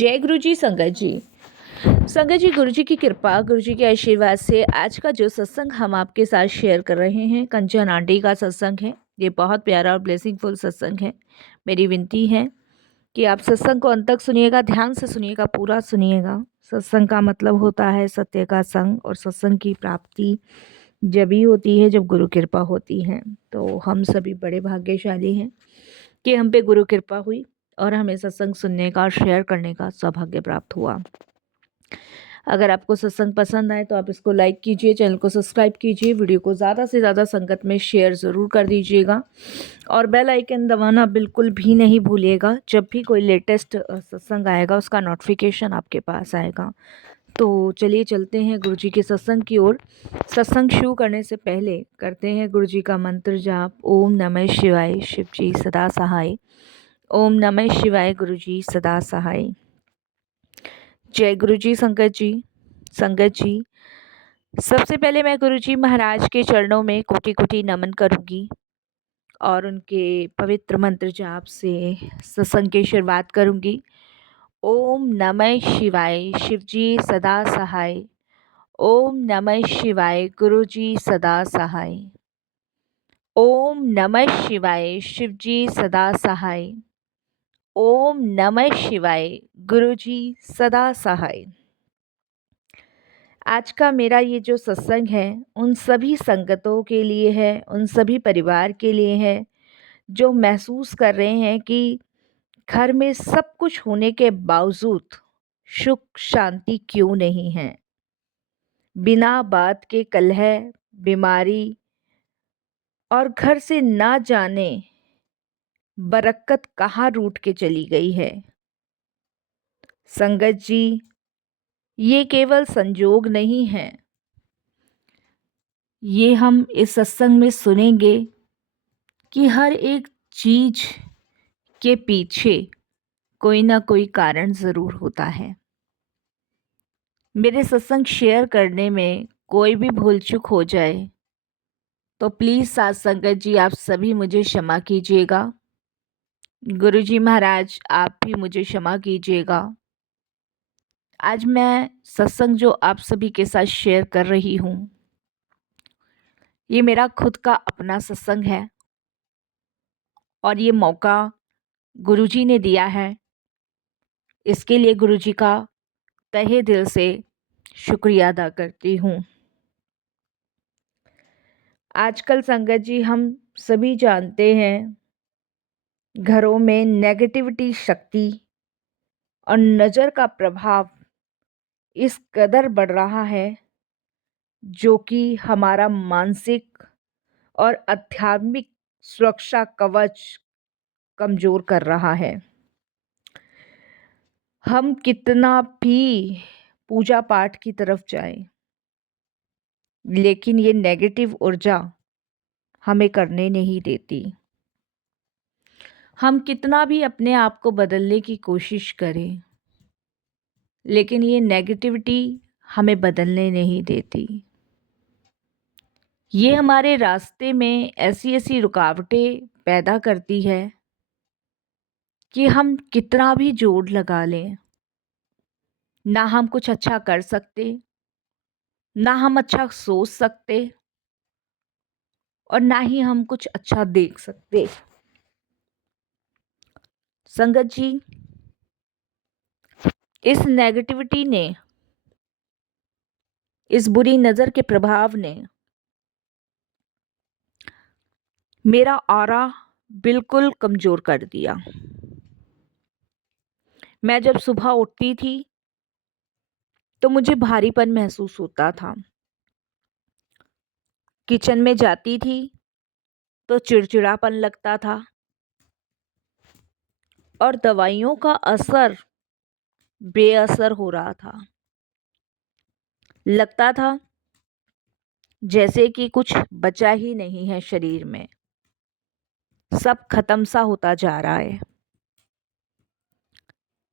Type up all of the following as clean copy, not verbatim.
जय गुरु जी। संगत जी, गुरु जी की कृपा, गुरु जी के आशीर्वाद से आज का जो सत्संग हम आपके साथ शेयर कर रहे हैं, कंचन आंटी का सत्संग है। ये बहुत प्यारा और ब्लेसिंगफुल सत्संग है। मेरी विनती है कि आप सत्संग को अंत तक सुनिएगा, ध्यान से सुनिएगा, पूरा सुनिएगा। सत्संग का मतलब होता है सत्य का संग, और सत्संग की प्राप्ति जब ही होती है जब गुरु कृपा होती है। तो हम सभी बड़े भाग्यशाली हैं कि हम पे गुरु कृपा हुई और हमें सत्संग सुनने का और शेयर करने का सौभाग्य प्राप्त हुआ। अगर आपको सत्संग पसंद आए तो आप इसको लाइक कीजिए, चैनल को सब्सक्राइब कीजिए, वीडियो को ज़्यादा से ज़्यादा संगत में शेयर ज़रूर कर दीजिएगा और बेल आइकन दबाना बिल्कुल भी नहीं भूलिएगा। जब भी कोई लेटेस्ट सत्संग आएगा उसका नोटिफिकेशन आपके पास आएगा। तो चलिए चलते हैं गुरु जी के सत्संग की ओर। सत्संग शुरू करने से पहले करते हैं गुरु जी का मंत्र जाप। ओम नमः शिवाय, शिव जी सदा सहाय। ओम नमः शिवाय, गुरु जी सदा सहाय। जय गुरु जी। संगत जी, सबसे पहले मैं गुरु जी महाराज के चरणों में कोटि कोटि नमन करूंगी और उनके पवित्र मंत्र जाप से सत्संग की शुरुआत करूंगी। ओम नमः शिवाय, शिव जी सदा सहाय। ओम नमः शिवाय, गुरु जी सदा सहाय। ओम नमः शिवाय, शिव जी सदा सहाय। ओम नमः शिवाय, गुरु जी सदा सहाय। आज का मेरा ये जो सत्संग है उन सभी संगतों के लिए है, उन सभी परिवार के लिए है जो महसूस कर रहे हैं कि घर में सब कुछ होने के बावजूद सुख शांति क्यों नहीं है। बिना बात के कलह, बीमारी और घर से ना जाने बरकत कहाँ रूठ के चली गई है। संगत जी, ये केवल संजोग नहीं है, ये हम इस सत्संग में सुनेंगे कि हर एक चीज के पीछे कोई ना कोई कारण ज़रूर होता है। मेरे सत्संग शेयर करने में कोई भी भूल चूक हो जाए तो प्लीज़ साथ संगत जी आप सभी मुझे क्षमा कीजिएगा। गुरु जी महाराज आप भी मुझे क्षमा कीजिएगा। आज मैं सत्संग जो आप सभी के साथ शेयर कर रही हूँ, ये मेरा खुद का अपना सत्संग है और ये मौका गुरुजी ने दिया है। इसके लिए गुरुजी का तहे दिल से शुक्रिया अदा करती हूँ। आजकल संगत जी हम सभी जानते हैं घरों में नेगेटिविटी शक्ति और नज़र का प्रभाव इस कदर बढ़ रहा है जो कि हमारा मानसिक और आध्यात्मिक सुरक्षा कवच कमज़ोर कर रहा है। हम कितना भी पूजा पाठ की तरफ जाएं, लेकिन ये नेगेटिव ऊर्जा हमें करने नहीं देती। हम कितना भी अपने आप को बदलने की कोशिश करें, लेकिन ये नेगेटिविटी हमें बदलने नहीं देती। ये हमारे रास्ते में ऐसी ऐसी रुकावटें पैदा करती है कि हम कितना भी जोर लगा लें, ना हम कुछ अच्छा कर सकते, ना हम अच्छा सोच सकते और ना ही हम कुछ अच्छा देख सकते। संगत जी, इस नेगेटिविटी ने, इस बुरी नज़र के प्रभाव ने मेरा ऑरा बिल्कुल कमज़ोर कर दिया। मैं जब सुबह उठती थी तो मुझे भारीपन महसूस होता था। किचन में जाती थी तो चिड़चिड़ापन लगता था और दवाइयों का असर बेअसर हो रहा था। लगता था जैसे कि कुछ बचा ही नहीं है शरीर में, सब खत्म सा होता जा रहा है।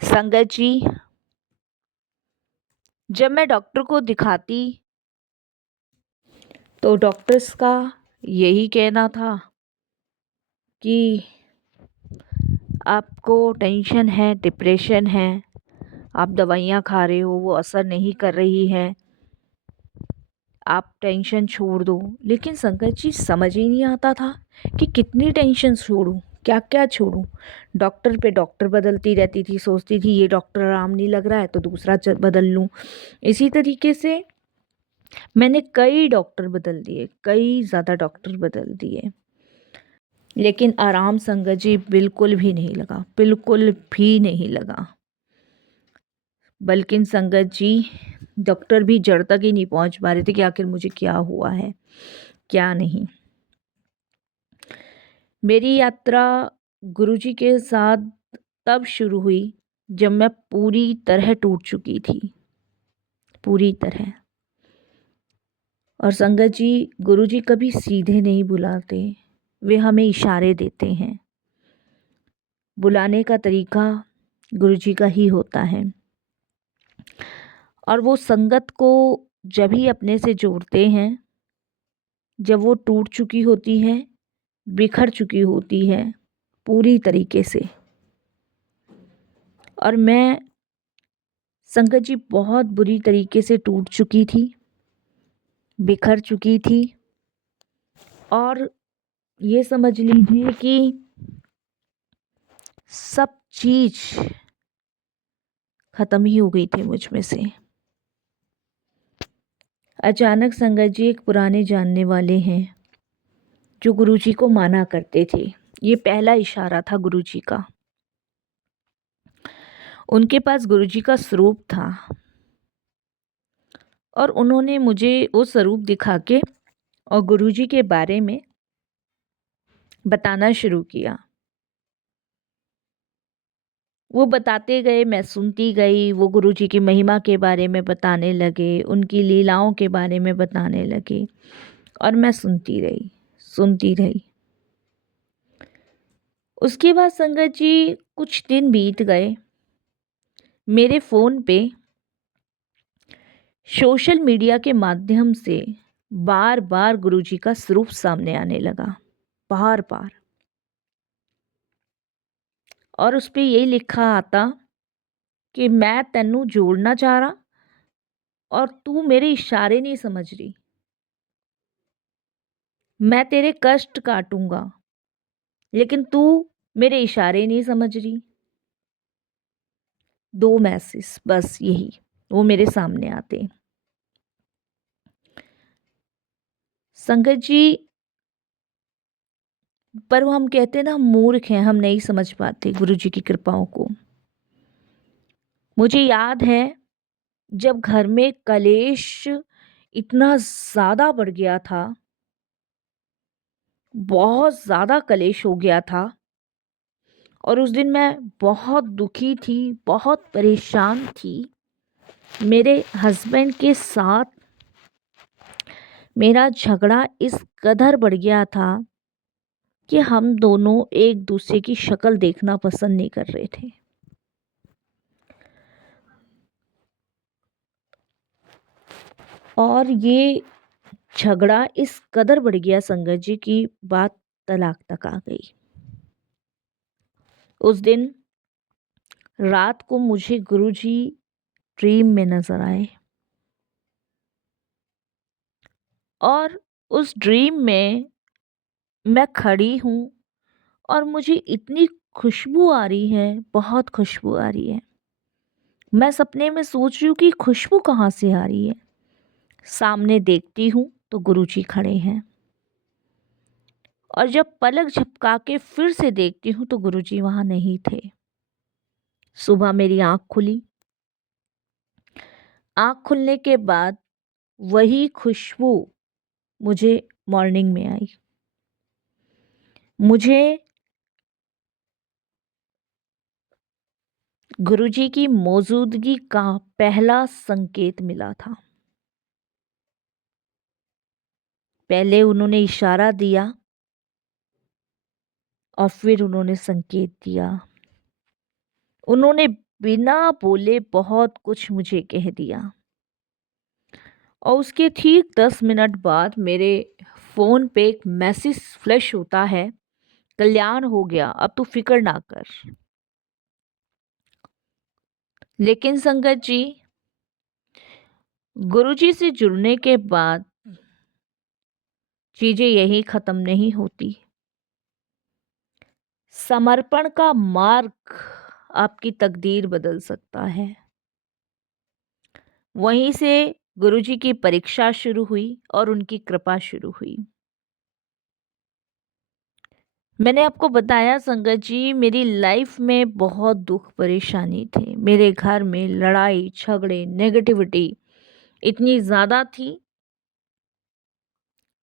संगत जी, जब मैं डॉक्टर को दिखाती तो डॉक्टर्स का यही कहना था कि आपको टेंशन है, डिप्रेशन है, आप दवाइयाँ खा रहे हो, वो असर नहीं कर रही हैं, आप टेंशन छोड़ दो। लेकिन संगत जी समझ ही नहीं आता था कि कितनी टेंशन छोड़ूं, क्या क्या छोड़ूं। डॉक्टर पे डॉक्टर बदलती रहती थी, सोचती थी ये डॉक्टर आराम नहीं लग रहा है तो दूसरा बदल लूं। इसी तरीके से मैंने कई डॉक्टर बदल दिए, कई ज़्यादा डॉक्टर बदल दिए, लेकिन आराम संगत जी बिल्कुल भी नहीं लगा, बिल्कुल भी नहीं लगा। बल्कि संगत जी डॉक्टर भी जड़ तक ही नहीं पहुंच पा रहे थे कि आखिर मुझे क्या हुआ है, क्या नहीं। मेरी यात्रा गुरुजी के साथ तब शुरू हुई जब मैं पूरी तरह टूट चुकी थी, पूरी तरह। और संगत जी गुरुजी कभी सीधे नहीं बुलाते, वे हमें इशारे देते हैं। बुलाने का तरीका गुरुजी का ही होता है, और वो संगत को जब ही अपने से जोड़ते हैं जब वो टूट चुकी होती है, बिखर चुकी होती है पूरी तरीके से। और मैं संगत जी बहुत बुरी तरीके से टूट चुकी थी, बिखर चुकी थी, और ये समझ लीजिए कि सब चीज खत्म ही हो गई थी मुझ में से। अचानक संगत जी एक पुराने जानने वाले हैं जो गुरुजी को माना करते थे, ये पहला इशारा था गुरुजी का। उनके पास गुरुजी का स्वरूप था और उन्होंने मुझे वो स्वरूप दिखा के और गुरुजी के बारे में बताना शुरू किया। वो बताते गए, मैं सुनती गई। वो गुरुजी की महिमा के बारे में बताने लगे, उनकी लीलाओं के बारे में बताने लगे, और मैं सुनती रही, सुनती रही। उसके बाद संगत जी कुछ दिन बीत गए। मेरे फ़ोन पे सोशल मीडिया के माध्यम से बार बार गुरुजी का स्वरूप सामने आने लगा, बार बार। और उस पे यही लिखा आता कि मैं तेनू जोड़ना चाह रहा और तू मेरे इशारे नहीं समझ रही, मैं तेरे कष्ट काटूंगा लेकिन तू मेरे इशारे नहीं समझ रही। दो मैसेज बस, यही वो मेरे सामने आते। संगत जी पर वो हम कहते हैं ना, हम मूर्ख हैं, हम नहीं समझ पाते गुरुजी की कृपाओं को। मुझे याद है जब घर में कलेश इतना ज़्यादा बढ़ गया था, बहुत ज़्यादा कलेश हो गया था, और उस दिन मैं बहुत दुखी थी, बहुत परेशान थी। मेरे हस्बैंड के साथ मेरा झगड़ा इस कदर बढ़ गया था कि हम दोनों एक दूसरे की शक्ल देखना पसंद नहीं कर रहे थे। और ये झगड़ा इस कदर बढ़ गया संगत जी की बात तलाक तक आ गई। उस दिन रात को मुझे गुरुजी ड्रीम में नजर आए, और उस ड्रीम में मैं खड़ी हूँ और मुझे इतनी खुशबू आ रही है, बहुत खुशबू आ रही है। मैं सपने में सोच रही हूँ कि खुशबू कहाँ से आ रही है। सामने देखती हूँ तो गुरुजी खड़े हैं, और जब पलक झपका के फिर से देखती हूँ तो गुरुजी वहाँ नहीं थे। सुबह मेरी आँख खुली। आँख खुलने के बाद वही खुशबू मुझे मॉर्निंग में आई। मुझे गुरुजी की मौजूदगी का पहला संकेत मिला था। पहले उन्होंने इशारा दिया और फिर उन्होंने संकेत दिया। उन्होंने बिना बोले बहुत कुछ मुझे कह दिया, और उसके ठीक 10 मिनट बाद मेरे फ़ोन पे एक मैसेज फ्लैश होता है, कल्याण हो गया, अब तू फिक्र ना कर। लेकिन संगत जी, गुरुजी से जुड़ने के बाद चीजें यही खत्म नहीं होती। समर्पण का मार्ग आपकी तकदीर बदल सकता है। वहीं से गुरुजी की परीक्षा शुरू हुई और उनकी कृपा शुरू हुई। मैंने आपको बताया संगत जी, मेरी लाइफ में बहुत दुख परेशानी थे। मेरे घर में लड़ाई झगड़े नेगेटिविटी इतनी ज़्यादा थी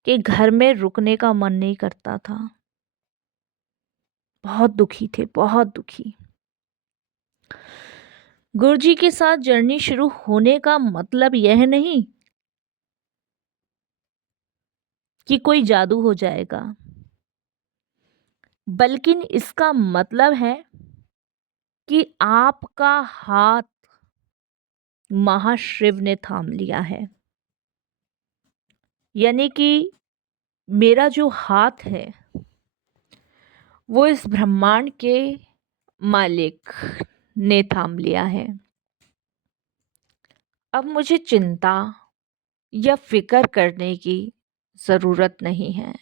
कि घर में रुकने का मन नहीं करता था। बहुत दुखी थे, बहुत दुखी। गुरुजी के साथ जर्नी शुरू होने का मतलब यह नहीं कि कोई जादू हो जाएगा, बल्कि इसका मतलब है कि आपका हाथ महाशिव ने थाम लिया है। यानी कि मेरा जो हाथ है वो इस ब्रह्मांड के मालिक ने थाम लिया है। अब मुझे चिंता या फिक्र करने की ज़रूरत नहीं है,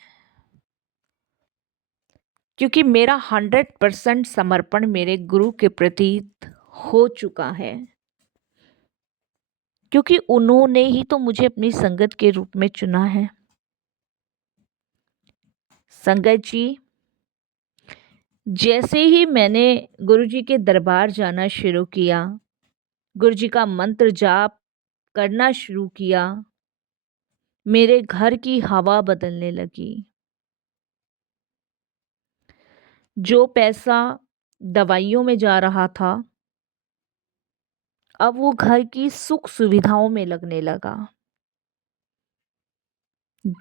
क्योंकि मेरा 100% समर्पण मेरे गुरु के प्रति हो चुका है। क्योंकि उन्होंने ही तो मुझे अपनी संगत के रूप में चुना है। संगत जी, जैसे ही मैंने गुरुजी के दरबार जाना शुरू किया, गुरुजी का मंत्र जाप करना शुरू किया, मेरे घर की हवा बदलने लगी। जो पैसा दवाइयों में जा रहा था, अब वो घर की सुख सुविधाओं में लगने लगा।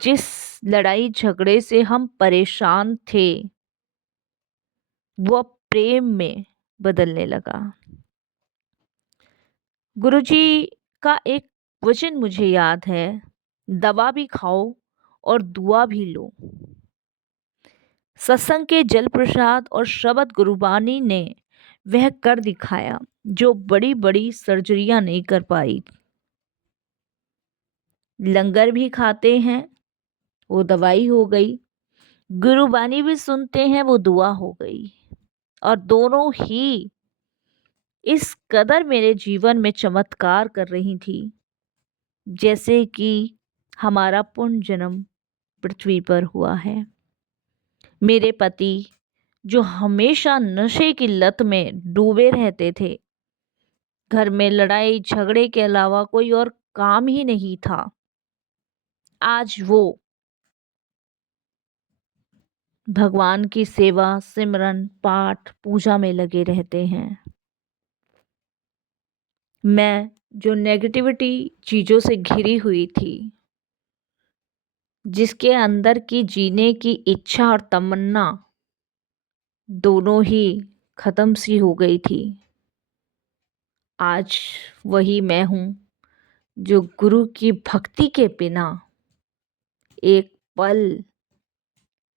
जिस लड़ाई झगड़े से हम परेशान थे, वो अब प्रेम में बदलने लगा। गुरुजी का एक वचन मुझे याद है, दवा भी खाओ और दुआ भी लो। सत्संग के जल प्रसाद और शब्द गुरुबानी ने वह कर दिखाया जो बड़ी बड़ी सर्जरियां नहीं कर पाई। लंगर भी खाते हैं, वो दवाई हो गई। गुरुबानी भी सुनते हैं, वो दुआ हो गई। और दोनों ही इस कदर मेरे जीवन में चमत्कार कर रही थी, जैसे कि हमारा पुण्य जन्म पृथ्वी पर हुआ है। मेरे पति जो हमेशा नशे की लत में डूबे रहते थे, घर में लड़ाई झगड़े के अलावा कोई और काम ही नहीं था, आज वो भगवान की सेवा सिमरन पाठ पूजा में लगे रहते हैं। मैं जो नेगेटिविटी चीज़ों से घिरी हुई थी, जिसके अंदर की जीने की इच्छा और तमन्ना दोनों ही खत्म सी हो गई थी, आज वही मैं हूँ जो गुरु की भक्ति के बिना एक पल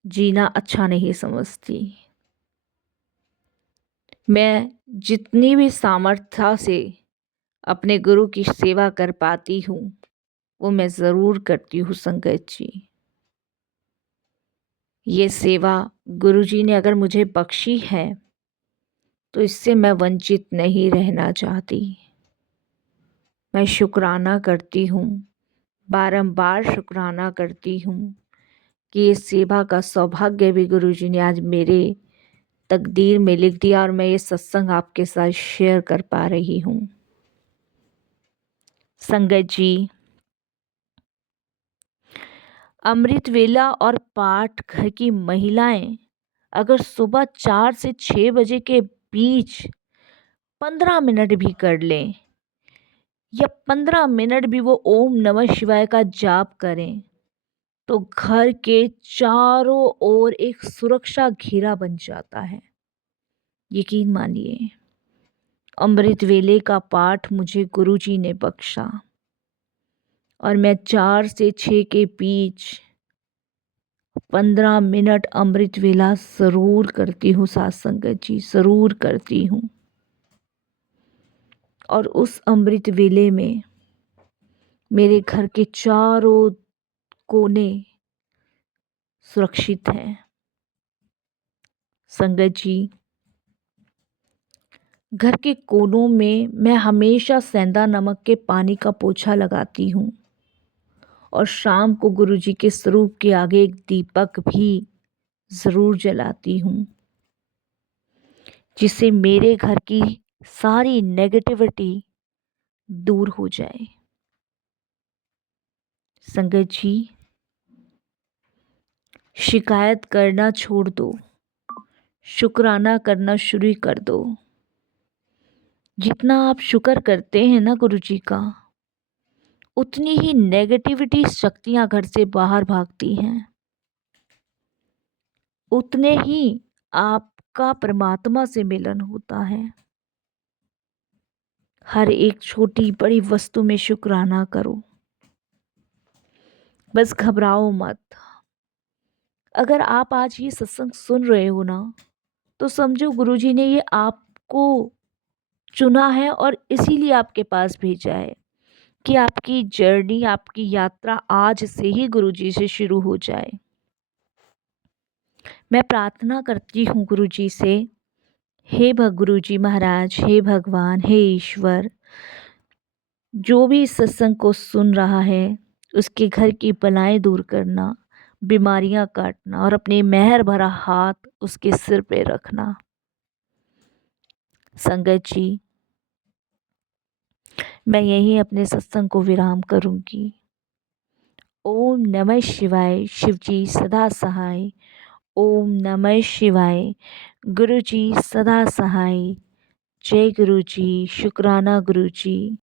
जीना अच्छा नहीं समझती। मैं जितनी भी सामर्थ्य से अपने गुरु की सेवा कर पाती हूँ, वो मैं ज़रूर करती हूँ संगत जी। ये सेवा गुरुजी ने अगर मुझे बख्शी है, तो इससे मैं वंचित नहीं रहना चाहती। मैं शुक्राना करती हूँ, बारंबार शुक्राना करती हूँ कि इस सेवा का सौभाग्य भी गुरुजी ने आज मेरे तकदीर में लिख दिया और मैं ये सत्संग आपके साथ शेयर कर पा रही हूँ। संगत जी, अमृत वेला और पाठ घर की महिलाएं अगर सुबह 4 से 6 बजे के बीच 15 मिनट भी कर लें, या 15 मिनट भी वो ओम नमः शिवाय का जाप करें, तो घर के चारों ओर एक सुरक्षा घेरा बन जाता है। यकीन मानिए, अमृत वेले का पाठ मुझे गुरुजी ने बख्शा और मैं 4 से 6 के बीच 15 मिनट अमृत वेला ज़रूर करती हूँ। साथ संगत जी ज़रूर करती हूँ। और उस अमृत वेले में मेरे घर के चारों कोने सुरक्षित हैं। संगत जी, घर के कोनों में मैं हमेशा सेंधा नमक के पानी का पोछा लगाती हूँ और शाम को गुरुजी के स्वरूप के आगे एक दीपक भी ज़रूर जलाती हूँ, जिससे मेरे घर की सारी नेगेटिविटी दूर हो जाए। संगत जी, शिकायत करना छोड़ दो, शुक्राना करना शुरू कर दो। जितना आप शुक्र करते हैं ना गुरुजी का, उतनी ही नेगेटिविटी शक्तियां घर से बाहर भागती हैं, उतने ही आपका परमात्मा से मिलन होता है। हर एक छोटी बड़ी वस्तु में शुक्राना करो, बस घबराओ मत। अगर आप आज ये सत्संग सुन रहे हो ना, तो समझो गुरुजी ने ये आपको चुना है और इसीलिए आपके पास भेजा है कि आपकी जर्नी, आपकी यात्रा आज से ही गुरुजी से शुरू हो जाए। मैं प्रार्थना करती हूँ गुरुजी से, हे गुरुजी महाराज, हे भगवान, हे ईश्वर, जो भी इस सत्संग को सुन रहा है उसके घर की बलाएं दूर करना, बीमारियां काटना और अपने मेहर भरा हाथ उसके सिर पे रखना। संगत जी, मैं यहीं अपने सत्संग को विराम करूंगी। ओम नमः शिवाय। शिवजी सदा सहाय। ओम नमः शिवाय। गुरुजी सदा सहाय। जय गुरुजी। शुक्राना गुरुजी।